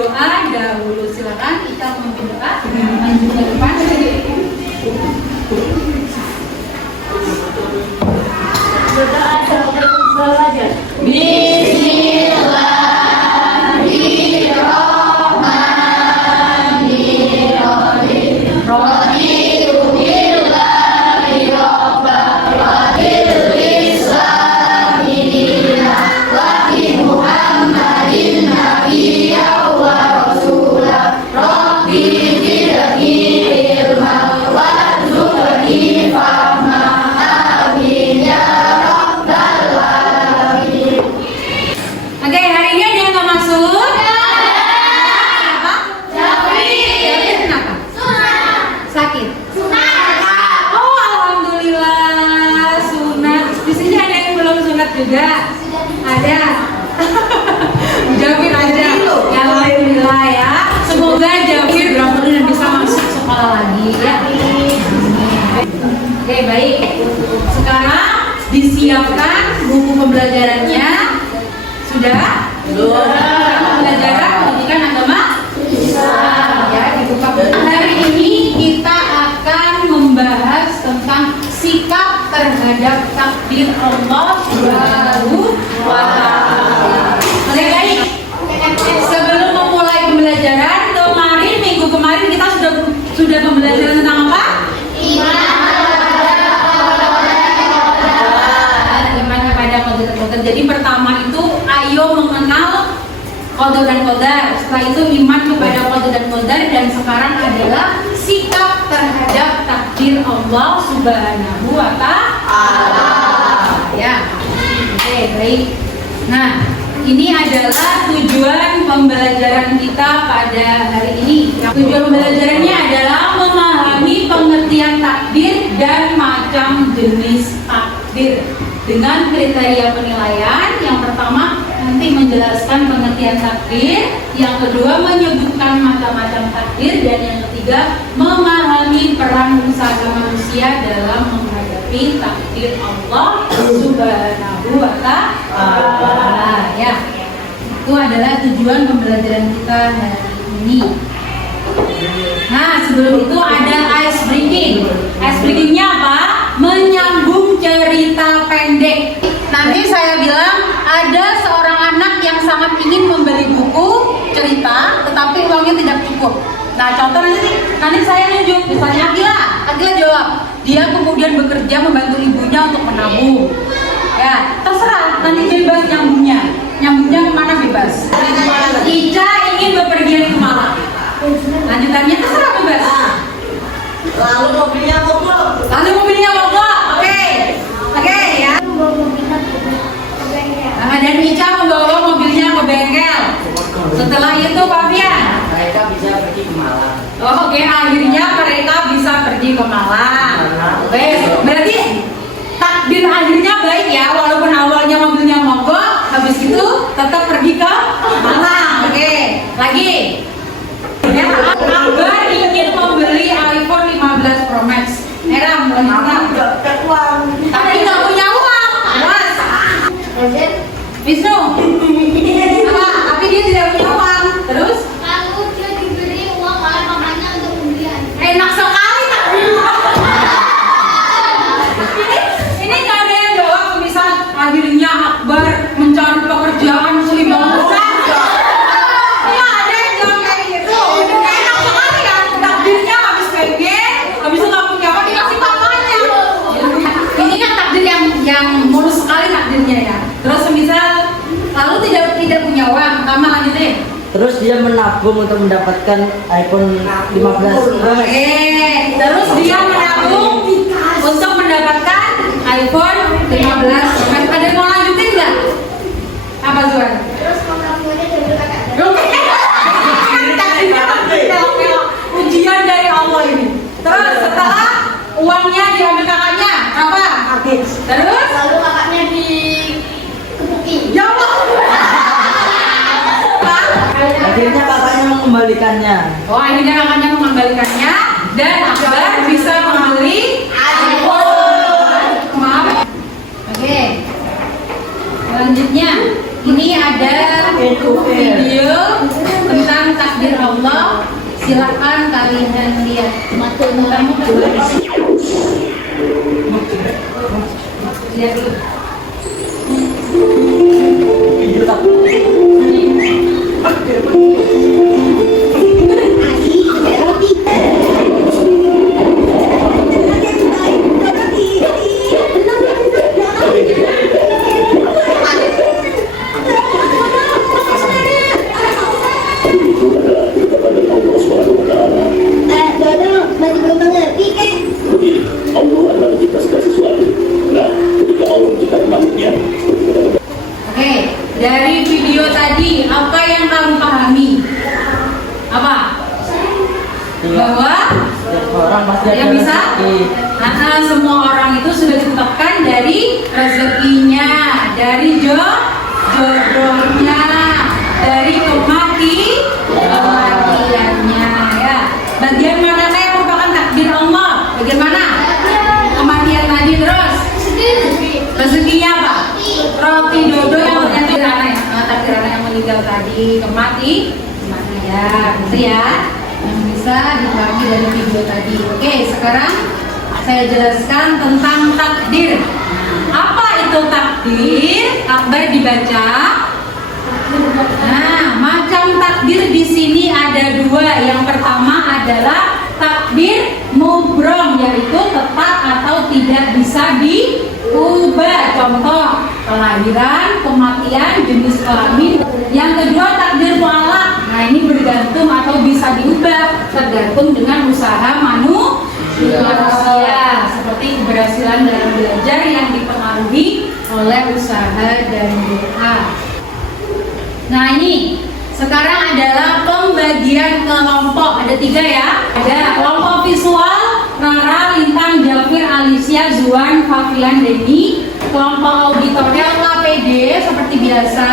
doa dahulu. Silakan kita memimpin doa. Maju ke depan. Berdoa selalu aja. Oke, hari ini ada yang nggak masuk? Kenapa? Jawir kenapa? Sakit? Oh, alhamdulillah sunat. Di sini ada yang belum sunat juga? Ada. Jawir aja. Ya, alhamdulillah ya. Semoga Jawir berampun dan bisa masuk sekolah lagi ya. Oke, baik. Sekarang disiapkan buku pembelajarannya. Sudah? Belum. Pembelajaran pendidikan agama Islam ya, dibuka. Hari ini kita akan membahas tentang sikap terhadap takdir Allah Subhanahu wa Ta'ala. Oke, baik. Sebelum memulai pembelajaran kemarin, minggu kemarin kita sudah pembelajaran tentang apa? Iman kepada qadar. Jadi pertama itu ayo mengenal qadar dan qadar. Setelah itu iman kepada qadar dan qadar, dan sekarang adalah sikap terhadap takdir Allah Subhanahu wa Ta'ala. Ya. Oke, baik. Nah, ini adalah tujuan pembelajaran kita pada hari ini. Tujuan pembelajarannya adalah memahami pengertian takdir dan macam jenis takdir dengan kriteria penilaian. Yang pertama nanti menjelaskan pengertian takdir, yang kedua menyebutkan macam-macam takdir, dan yang ketiga memahami peran usaha manusia dalam menghadapi takdir Allah Subhanahu wa Ta'ala. Ya, itu adalah tujuan pembelajaran kita hari ini. Nah, sebelum itu ada ice breaking. Ice breakingnya apa? Menyambung cerita pendek. Nanti saya bilang ada seorang anak yang sangat ingin membeli buku cerita, tetapi uangnya tidak cukup. Nah, contoh nanti saya nunjuk, misalnya Akila jawab, dia kemudian bekerja membantu ibunya untuk menabung. Ya, terserah, nanti bebas nyambungnya kemana bebas. Ica ingin bepergian ke Malang. Lanjutannya terserah bebas. Lalu mobilnya mogok. Oke ya. Dan Ica membawa mobilnya ke bengkel. Setelah itu Fabian, Mereka bisa pergi ke Malang. Oke, akhirnya mereka bisa pergi ke Malang. Oke, berarti takdir akhirnya baik ya, walaupun awalnya mobilnya mogok, habis itu tetap pergi ke Malang. Oke, lagi. Ya, Akbar ingin membeli iPhone 15 Pro Max. Eram, tapi nggak punya uang. Awas. Wisnu. Apa? Tapi dia tidak punya uang. Terus? Lalu dia diberi uang oleh mamanya untuk pembelian. Enak sekali takdir. Ini nggak ada yang jawab. Misal akhirnya Akbar mencari pekerjaan seimbang. Yang mulus sekali takdirnya ya. Terus misal lalu tidak punya uang, pertama lanjutin. Terus dia menabung untuk mendapatkan iPhone 15 Pro Max. Terus dia menabung untuk mendapatkan iPhone 15 Pro Max. Ada yang mau lanjutin nggak? Apa Zuan? Terus menabungnya dari kakak. Ujian dari Allah ini. Terus setelah uangnya diambil kakaknya, apa? Terus? Lalu kakaknya dikepuki. Ya Allah. Akhirnya kakaknya mengembalikannya. Oh, akhirnya kakaknya mengembalikannya dan Akbar bisa membeli iPhone. Maaf. Oke. Selanjutnya, ini ada video tentang Silakan kalian lihat. Kamu lihat dulu. Dodol masih belum mengerti kan? Allah adalah menciptakan sesuatu. Nah, ketika Allah menciptakan makhluknya, Oke, dari video tadi apa yang kamu pahami? Apa? Bahwa Setiap orang pasti ada yang bisa? rezeki. Karena semua orang itu sudah ditetapkan dari rezekinya, dari jodohnya, dari kematiannya, ya. Bagian mana yang merupakan takdir Allah? Bagian mana? Kematian tadi terus. Rezekinya apa? Roti dodo yang takdir anak yang meninggal tadi, kematian, gitu ya. Yang bisa dipahami dari video tadi. Oke, sekarang saya jelaskan tentang takdir. Apa itu takdir? Akbar dibaca. Nah, macam takdir di sini ada dua. Yang pertama adalah takdir mubrom, yaitu tetap atau tidak bisa diubah. Contoh kelahiran, kematian, jenis kelamin. Yang kedua takdir mu'alaq. Nah, ini bergantung atau bisa diubah tergantung dengan usaha manusia. Seperti keberhasilan dalam belajar yang dipengaruhi oleh usaha dan doa. Nah, ini sekarang adalah pembagian kelompok. Ada 3 ya. Ada kelompok visual, Rara, Lintang, Jafir, Alicia, Zuan, Fafian, Denny. Kelompok auditorial LKPD seperti biasa.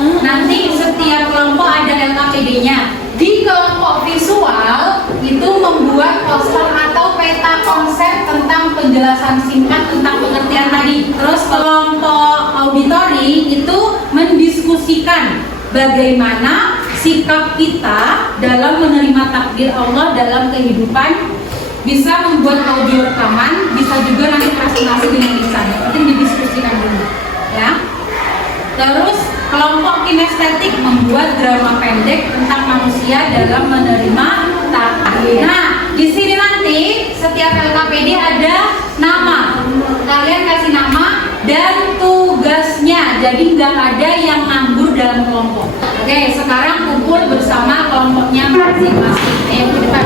Nanti setiap kelompok ada LKPD-nya. Di kelompok visual itu membuat poster atau peta konsep tentang penjelasan singkat tentang pengertian tadi. Terus kelompok auditori itu mendiskusikan bagaimana sikap kita dalam menerima takdir Allah dalam kehidupan. Bisa membuat audio rekaman, bisa juga nanti presentasi dengan lisan. Penting didiskusikan dulu, ya. Terus kelompok kinestetik membuat drama pendek tentang manusia dalam menerima takdir. Nah, di sini nanti setiap LKPD ada nama. Kalian kasih nama dan tugasnya. Jadi nggak ada yang nganggur dalam kelompok. Oke, sekarang kumpul bersama kelompoknya masing-masing. Ayo ke depan.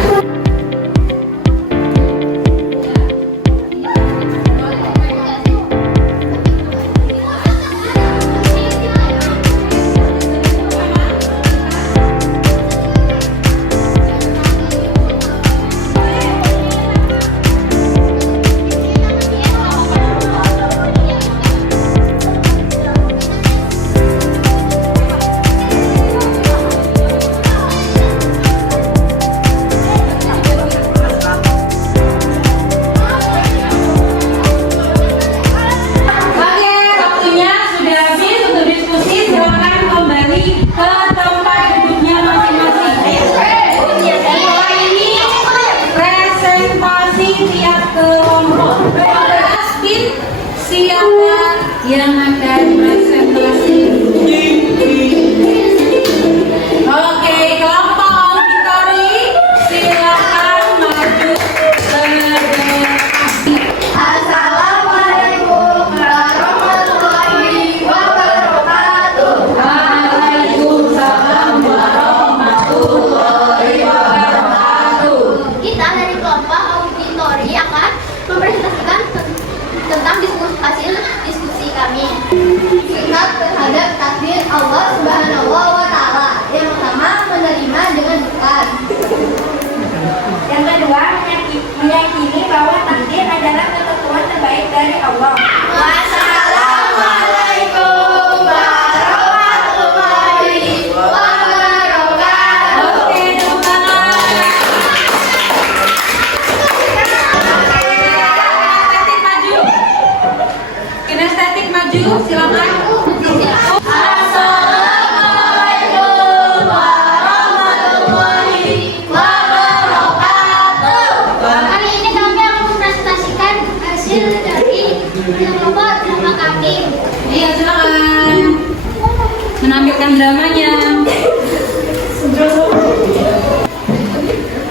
saksikan dramanya.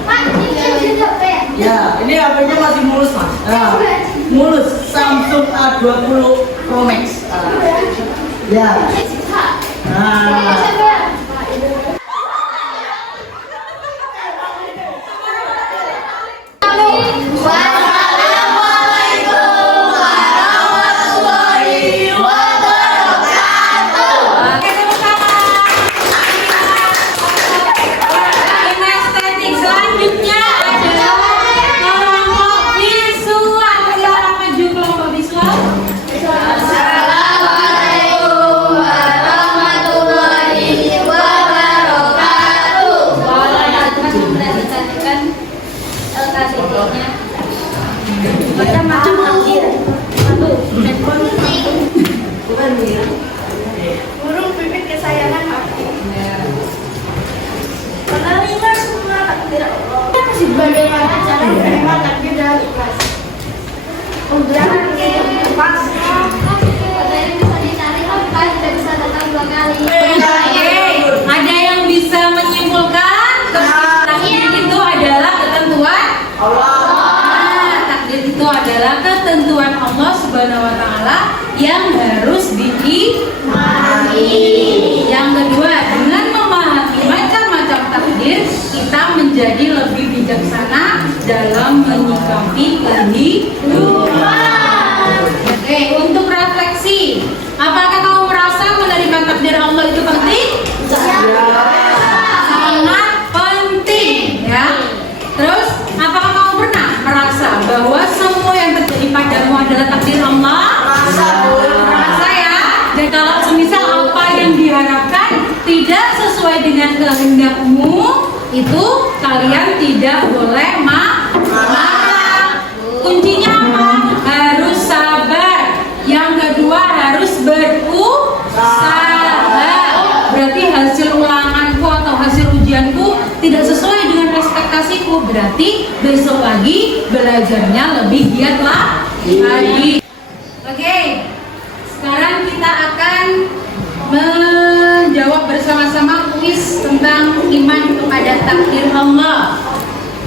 Pak, ini sudah apa ya? Ya, ini HP-nya masih mulus mas. Nah, mulus Samsung A20 Pro Max. Ya. Nah. Oke, tepuk tangan. Kinestetik selanjutnya adalah kelompok visual. Silakan maju kelompok visual. Macam-macam takdir. Satu, handphone. Bukan ya. Burung pipit kesayangan hati. Menerima semua takdir Allah. Bagaimana cara menerima takdir dan ikhlas? Jangan pas. Materi bisa dicari apa tidak bisa datang dua kali. Oke, ada yang bisa menyimpulkan takdir itu adalah ketentuan Allah. Takdir itu adalah ketentuan Allah Subhanahu wa taala yang harus diimani. Yang kedua, dengan memahami macam-macam takdir, kita menjadi lebih bijaksana dalam menyikapi kehidupan. Oke, untuk refleksi, apakah kamu merasa menerima takdir Allah itu penting? Sangat penting, ya. Terus, apakah kamu pernah merasa bahwa semua yang terjadi padamu adalah takdir Allah? Merasa ya. Dan kalau semisal apa yang diharapkan tidak sesuai dengan kehendakmu, itu kalian tidak boleh marah. Kuncinya apa? Harus sabar. Yang kedua harus berusaha. Berarti hasil ulanganku atau hasil ujianku tidak sesuai dengan ekspektasiku. Berarti besok lagi belajarnya lebih giat lagi. Oke, sekarang kita akan menjawab bersama-sama kuis tentang iman kepada takdir Allah.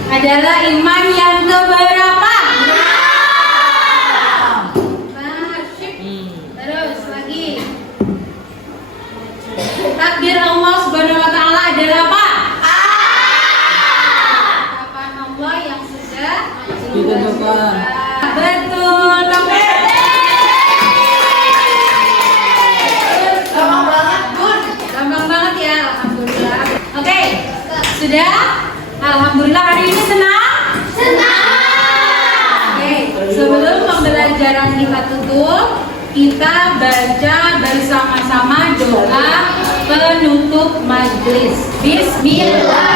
Adalah iman yang keberapa? Terus lagi. Takdir Allah Subhanahu wa taala adalah apa? Ketetapan Allah yang sudah Ditentukan. betul. Gampang banget ya, alhamdulillah. Oke, sudah? Alhamdulillah hari ini senang? Oke, sebelum pembelajaran kita tutup, kita baca bersama-sama doa penutup majelis. Bismillah.